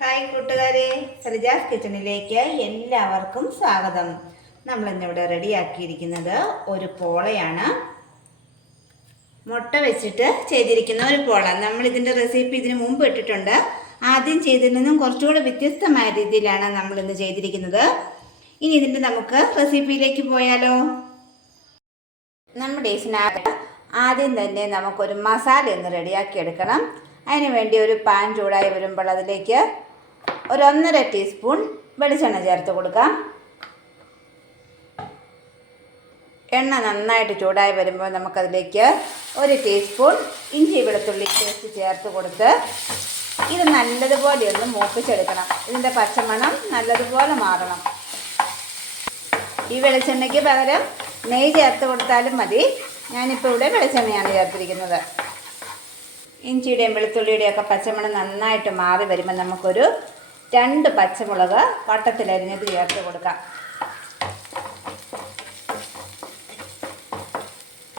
Hi കൂട്ടുകാരെ, സരിജാസ് കിച്ചണിലേക്ക് എല്ലാവർക്കും സ്വാഗതം. നമ്മളിന്നിവിടെ റെഡിയാക്കിയിരിക്കുന്നത് ഒരു പോളയാണ്. മുട്ട വെച്ചിട്ട് ചെയ്തിരിക്കുന്ന ഒരു പോള. നമ്മളിതിൻ്റെ റെസിപ്പി ഇതിന് മുമ്പ് ഇട്ടിട്ടുണ്ട്. ആദ്യം ചെയ്തതിൽ നിന്നും കുറച്ചുകൂടെ വ്യത്യസ്തമായ രീതിയിലാണ് നമ്മളിന്ന് ചെയ്തിരിക്കുന്നത്. ഇനി ഇതിൻ്റെ നമുക്ക് റെസിപ്പിയിലേക്ക് പോയാലോ. നമ്മുടെ ഈ സ്നാക്ക് ആദ്യം തന്നെ നമുക്കൊരു മസാല ഒന്ന് റെഡിയാക്കി എടുക്കണം. അതിന് വേണ്ടി ഒരു പാൻ ചൂടായി വരുമ്പോൾ അതിലേക്ക് ഒരു 1.5 ടീസ്പൂൺ വെളിച്ചെണ്ണ ചേർത്ത് കൊടുക്കാം. എണ്ണ നന്നായിട്ട് ചൂടായി വരുമ്പോൾ നമുക്കതിലേക്ക് 1 ടീസ്പൂൺ ഇഞ്ചി വെളുത്തുള്ളി പേസ്റ്റ് ചേർത്ത് കൊടുത്ത് ഇത് നല്ലതുപോലെ ഒന്ന് മൂപ്പിച്ചെടുക്കണം. ഇതിൻ്റെ പച്ചമണം നല്ലതുപോലെ മാറണം. ഈ വെളിച്ചെണ്ണയ്ക്ക് പകരം നെയ്യ് ചേർത്ത് കൊടുത്താലും മതി. ഞാനിപ്പോൾ ഇവിടെ വെളിച്ചെണ്ണയാണ് ചേർത്തിരിക്കുന്നത്. ഇഞ്ചിയുടെയും വെളുത്തുള്ളിയുടെയും ഒക്കെ പച്ചമണം നന്നായിട്ട് മാറി വരുമ്പോൾ നമുക്കൊരു 2 പച്ചമുളക് വട്ടത്തിലരിഞ്ഞത് ചേർത്ത് കൊടുക്കാം.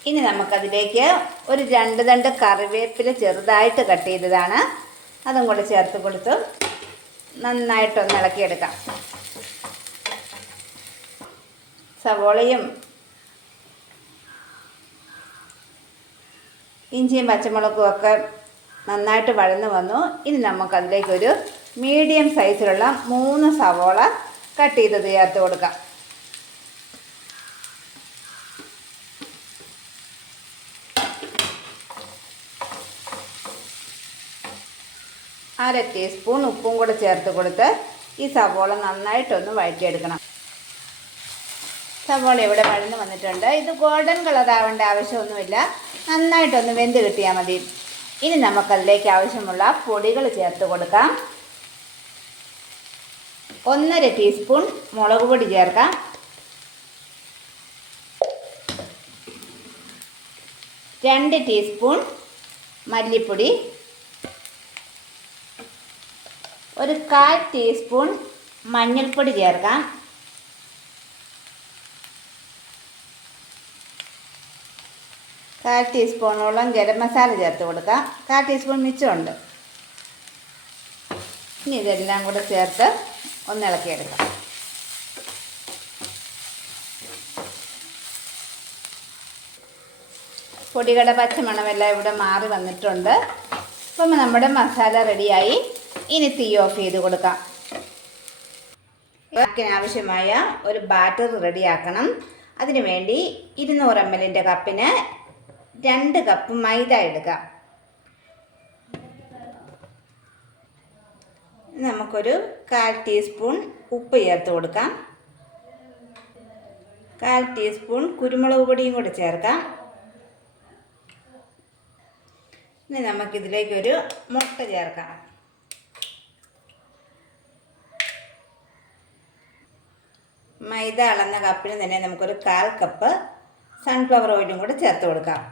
ഇനി നമുക്കതിലേക്ക് ഒരു 2 തണ്ട് കറിവേപ്പില ചെറുതായിട്ട് കട്ട് ചെയ്തതാണ്, അതും കൂടെ ചേർത്ത് കൊടുത്ത് നന്നായിട്ടൊന്ന് ഇളക്കിയെടുക്കാം. സവോളയും ഇഞ്ചിയും പച്ചമുളകും ഒക്കെ നന്നായിട്ട് വഴന്ന് വന്നു. ഇനി നമുക്കതിലേക്കൊരു മീഡിയം സൈസിലുള്ള 3 സവോള കട്ട് ചെയ്തത് ചേർത്ത് കൊടുക്കാം. അര ടീസ്പൂൺ ഉപ്പും കൂടെ ചേർത്ത് കൊടുത്ത് ഈ സവോള നന്നായിട്ടൊന്ന് വഴറ്റിയെടുക്കണം. സവോള ഇവിടെ വഴന്ന് വന്നിട്ടുണ്ട്. ഇത് ഗോൾഡൻ കളർ ആവേണ്ട ആവശ്യമൊന്നുമില്ല, നന്നായിട്ടൊന്ന് വെന്ത് കിട്ടിയാൽ മതി. ഇനി നമുക്കതിലേക്ക് ആവശ്യമുള്ള പൊടികൾ ചേർത്ത് കൊടുക്കാം. 1.5 ടീസ്പൂൺ മുളക് പൊടി ചേർക്കാം. 2 ടീസ്പൂൺ മല്ലിപ്പൊടി, ഒരു 1/4 ടീസ്പൂൺ മഞ്ഞൾപ്പൊടി ചേർക്കാം. 1/4 ടീസ്പൂണോളം ഗരം മസാല ചേർത്ത് കൊടുക്കാം. 1/4 ടീസ്പൂൺ മിച്ചമുണ്ട്. ഇനി ഇതെല്ലാം കൂടെ ചേർത്ത് ഒന്ന് ഇളക്കിയെടുക്കാം. പൊടികളുടെ പച്ചമണമെല്ലാം ഇവിടെ മാറി വന്നിട്ടുണ്ട്. അപ്പം നമ്മുടെ മസാല റെഡിയായി. ഇനി തീ ഓഫ് ചെയ്ത് കൊടുക്കാം. ആവശ്യമായ ഒരു ബാറ്റർ റെഡിയാക്കണം. അതിനു വേണ്ടി 200 ml കപ്പിന് 2 കപ്പ് മൈദ എടുക്കാം. നമുക്കൊരു 1/4 ടീസ്പൂൺ ഉപ്പ് ചേർത്ത് കൊടുക്കാം. 1/4 ടീസ്പൂൺ കുരുമുളക് പൊടിയും കൂടി ചേർക്കാം. ഇനി നമുക്കിതിലേക്കൊരു മുട്ട ചേർക്കാം. മൈദ അളന്ന കപ്പിന് തന്നെ നമുക്കൊരു 1/4 കപ്പ് സൺഫ്ലവർ ഓയിലും കൂടെ ചേർത്ത് കൊടുക്കാം.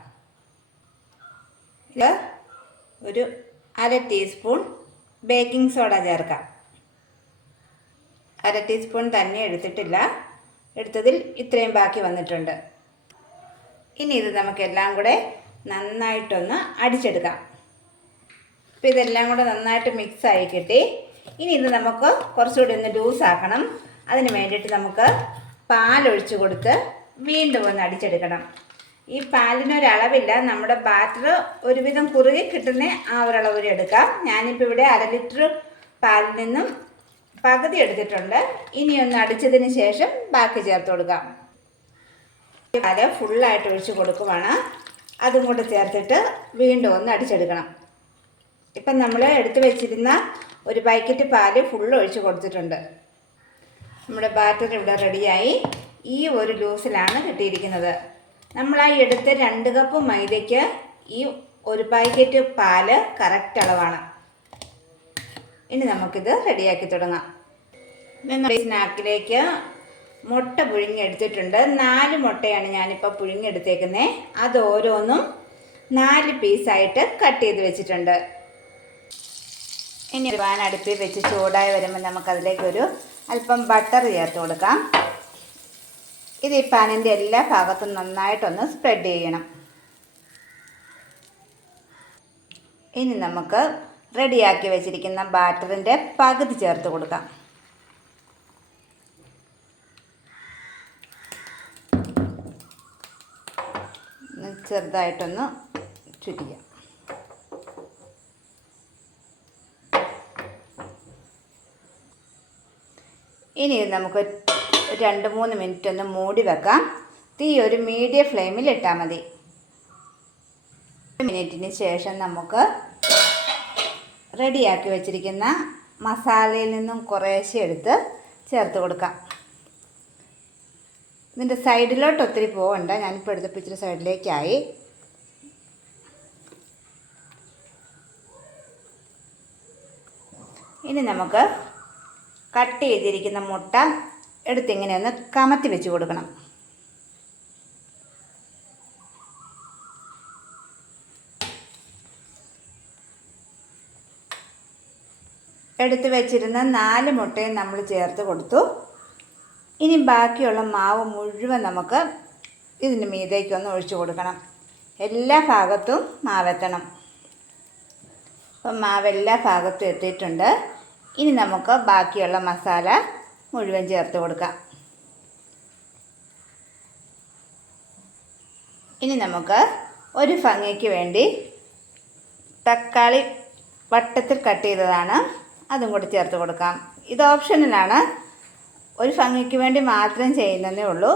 ഒരു അര ടീസ്പൂൺ ബേക്കിംഗ് സോഡ ചേർക്കാം. അര ടീസ്പൂൺ തന്നെ എടുത്തിട്ടില്ല, എടുത്തതിൽ ഇത്രയും ബാക്കി വന്നിട്ടുണ്ട്. ഇനി ഇത് നമുക്കെല്ലാം കൂടെ നന്നായിട്ടൊന്ന് അടിച്ചെടുക്കാം. അപ്പോൾ ഇതെല്ലാം കൂടെ നന്നായിട്ട് മിക്സായി കിട്ടി. ഇനി ഇത് നമുക്ക് കുറച്ചുകൂടി ഒന്ന് ലൂസാക്കണം. അതിന് വേണ്ടിയിട്ട് നമുക്ക് പാലൊഴിച്ച് കൊടുത്ത് വീണ്ടും ഒന്ന് അടിച്ചെടുക്കണം. ഈ പാലിനൊരളവില്ല, നമ്മുടെ ബാറ്റർ ഒരുവിധം കുറുകി കിട്ടുന്ന ആ ഒരളവിൽ എടുക്കാം. ഞാനിപ്പോൾ ഇവിടെ 1/2 ലിറ്റർ പാലിൽ നിന്നും പകുതി എടുത്തിട്ടുണ്ട്. ഇനി ഒന്ന് അടിച്ചതിന് ശേഷം ബാക്കി ചേർത്ത് കൊടുക്കാം. പാല് ഫുള്ളായിട്ട് ഒഴിച്ച് കൊടുക്കുവാണ്. അതും കൂടെ ചേർത്തിട്ട് വീണ്ടും ഒന്ന് അടിച്ചെടുക്കണം. ഇപ്പം നമ്മൾ എടുത്തു വെച്ചിരുന്ന ഒരു പാക്കറ്റ് പാല് ഫുള്ള് ഒഴിച്ച് കൊടുത്തിട്ടുണ്ട്. നമ്മുടെ ബാറ്റർ ഇവിടെ റെഡിയായി. ഈ ഒരു ലൂസിലാണ് കിട്ടിയിരിക്കുന്നത്. നമ്മളായി എടുത്ത 2 കപ്പ് മൈദയ്ക്ക് ഈ ഒരു പാക്കറ്റ് പാല് കറക്റ്റ് അളവാണ്. ഇനി നമുക്കിത് റെഡിയാക്കി തുടങ്ങാം. ഈ സ്നാക്കിലേക്ക് മുട്ട പുഴുങ്ങിയെടുത്തിട്ടുണ്ട്. 4 മുട്ടയാണ് ഞാനിപ്പോൾ പുഴുങ്ങിയെടുത്തേക്കുന്നത്. അത് ഓരോന്നും 4 പീസായിട്ട് കട്ട് ചെയ്ത് വെച്ചിട്ടുണ്ട്. ഇനി പാൻ അടുപ്പിൽ വെച്ച് ചൂടായി വരുമ്പോൾ നമുക്കതിലേക്കൊരു അല്പം ബട്ടർ ചേർത്ത് കൊടുക്കാം. ഇത് ഈ പാനിൻ്റെ എല്ലാ ഭാഗത്തും നന്നായിട്ടൊന്ന് സ്പ്രെഡ് ചെയ്യണം. ഇനി നമുക്ക് റെഡിയാക്കി വെച്ചിരിക്കുന്ന ബാറ്ററിൻ്റെ പകുതി ചേർത്ത് കൊടുക്കാം. ചെറുതായിട്ടൊന്ന് ചുറ്റിക്കാം. ഇനി നമുക്ക് 2-3 മിനിറ്റ് ഒന്ന് മൂടി വെക്കാം. തീ ഒരു മീഡിയം ഫ്ലെയിമിൽ ഇട്ടാൽ മതി. 1 മിനിറ്റിന് ശേഷം നമുക്ക് റെഡിയാക്കി വെച്ചിരിക്കുന്ന മസാലയിൽ നിന്നും കുറേശ്ശെ എടുത്ത് ചേർത്ത് കൊടുക്കാം. ഇതിൻ്റെ സൈഡിലോട്ട് ഒത്തിരി പോകണ്ട, ഞാനിപ്പോൾ എടുത്തപ്പോൾ ഇച്ചിരി സൈഡിലേക്കായി. ഇനി നമുക്ക് കട്ട് ചെയ്തിരിക്കുന്ന മുട്ട എടുത്തിങ്ങനെ ഒന്ന് കമത്തി വെച്ച് കൊടുക്കണം. എടുത്ത് വെച്ചിരുന്ന 4 മുട്ടയും നമ്മൾ ചേർത്ത് കൊടുത്തു. ഇനി ബാക്കിയുള്ള മാവ് മുഴുവൻ നമുക്ക് ഇതിന് മീതേക്കൊന്ന് ഒഴിച്ചു കൊടുക്കണം. എല്ലാ ഭാഗത്തും മാവെത്തണം. അപ്പം മാവെല്ലാ ഭാഗത്തും എത്തിയിട്ടുണ്ട്. ഇനി നമുക്ക് ബാക്കിയുള്ള മസാല മുഴുവൻ ചേർത്ത് കൊടുക്കാം. ഇനി നമുക്ക് ഒരു ഭംഗിക്ക് വേണ്ടി തക്കാളി വട്ടത്തിൽ കട്ട് ചെയ്തതാണ്, അതും കൂടി ചേർത്ത് കൊടുക്കാം. ഇത് ഓപ്ഷണലാണ്, ഒരു ഭംഗിക്ക് വേണ്ടി മാത്രം ചെയ്യുന്നതേ ഉള്ളൂ.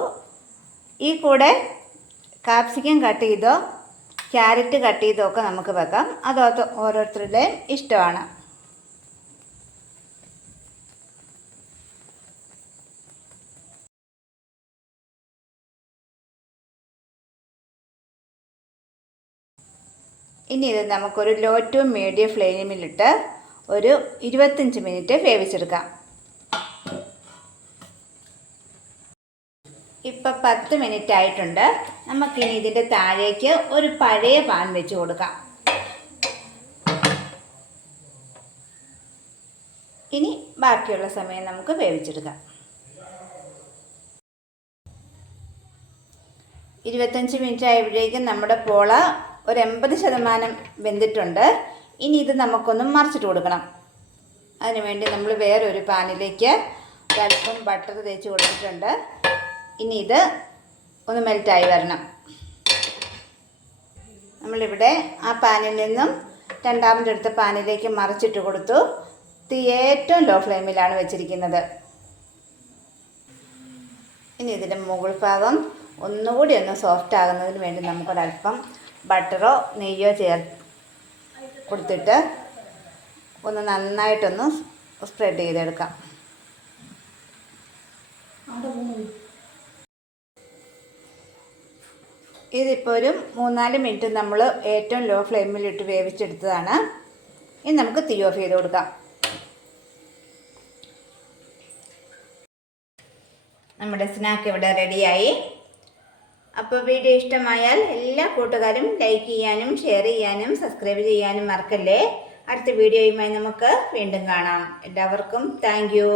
ഈ കൂടെ കാപ്സിക്കം കട്ട് ചെയ്തോ ക്യാരറ്റ് കട്ട് ചെയ്തോ ഒക്കെ നമുക്ക് വെക്കാം. അത് ഓരോരുത്തരുടെയും ഇഷ്ടമാണ്. ഇനി ഇത് നമുക്കൊരു ലോ ടു മീഡിയം ഫ്ലെയിമിലിട്ട് ഒരു 25 മിനിറ്റ് വേവിച്ചെടുക്കാം. ഇപ്പം 10 മിനിറ്റ് ആയിട്ടുണ്ട്. നമുക്കിനി ഇതിൻ്റെ താഴേക്ക് ഒരു പഴയ പാൻ വെച്ച് കൊടുക്കാം. ഇനി ബാക്കിയുള്ള സമയം നമുക്ക് വേവിച്ചെടുക്കാം. 25 മിനിറ്റ് ആയപ്പോഴേക്കും നമ്മുടെ പോള ഒരു 80% വെന്തിട്ടുണ്ട്. ഇനി ഇത് നമുക്കൊന്ന് മറിച്ചിട്ട് കൊടുക്കണം. അതിനുവേണ്ടി നമ്മൾ വേറൊരു പാനിലേക്ക് ഒരല്പം ബട്ടർ തേച്ച് കൊടുത്തിട്ടുണ്ട്. ഇനി ഇത് ഒന്ന് മെൽറ്റായി വരണം. നമ്മളിവിടെ ആ പാനിൽ നിന്നും രണ്ടാമതെടുത്ത പാനിലേക്ക് മറിച്ചിട്ട് കൊടുത്തു. തീ ഏറ്റവും ലോ ഫ്ലെയിമിലാണ് വെച്ചിരിക്കുന്നത്. ഇനി ഇതിൻ്റെ മുകൾ ഭാഗം ഒന്നുകൂടി ഒന്ന് സോഫ്റ്റ് ആകുന്നതിന് വേണ്ടി നമുക്കൊരല്പം ബട്ടറോ നെയ്യോ കൊടുത്തിട്ട് ഒന്ന് നന്നായിട്ടൊന്ന് സ്പ്രെഡ് ചെയ്തെടുക്കാം. ഇതിപ്പോൾ ഒരു 3-4 മിനിറ്റ് നമ്മൾ ഏറ്റവും ലോ ഫ്ലെയിമിലിട്ട് വേവിച്ചെടുത്തതാണ്. ഇനി നമുക്ക് തീ ഓഫ് ചെയ്ത് കൊടുക്കാം. നമ്മുടെ സ്നാക്ക് ഇവിടെ റെഡിയായി. അപ്പോൾ വീഡിയോ ഇഷ്ടമായാൽ എല്ലാ കൂട്ടുകാരും ലൈക്ക് ചെയ്യാനും ഷെയർ ചെയ്യാനും സബ്സ്ക്രൈബ് ചെയ്യാനും മറക്കല്ലേ. അടുത്ത വീഡിയോയുമായി നമുക്ക് വീണ്ടും കാണാം. എല്ലാവർക്കും താങ്ക് യു.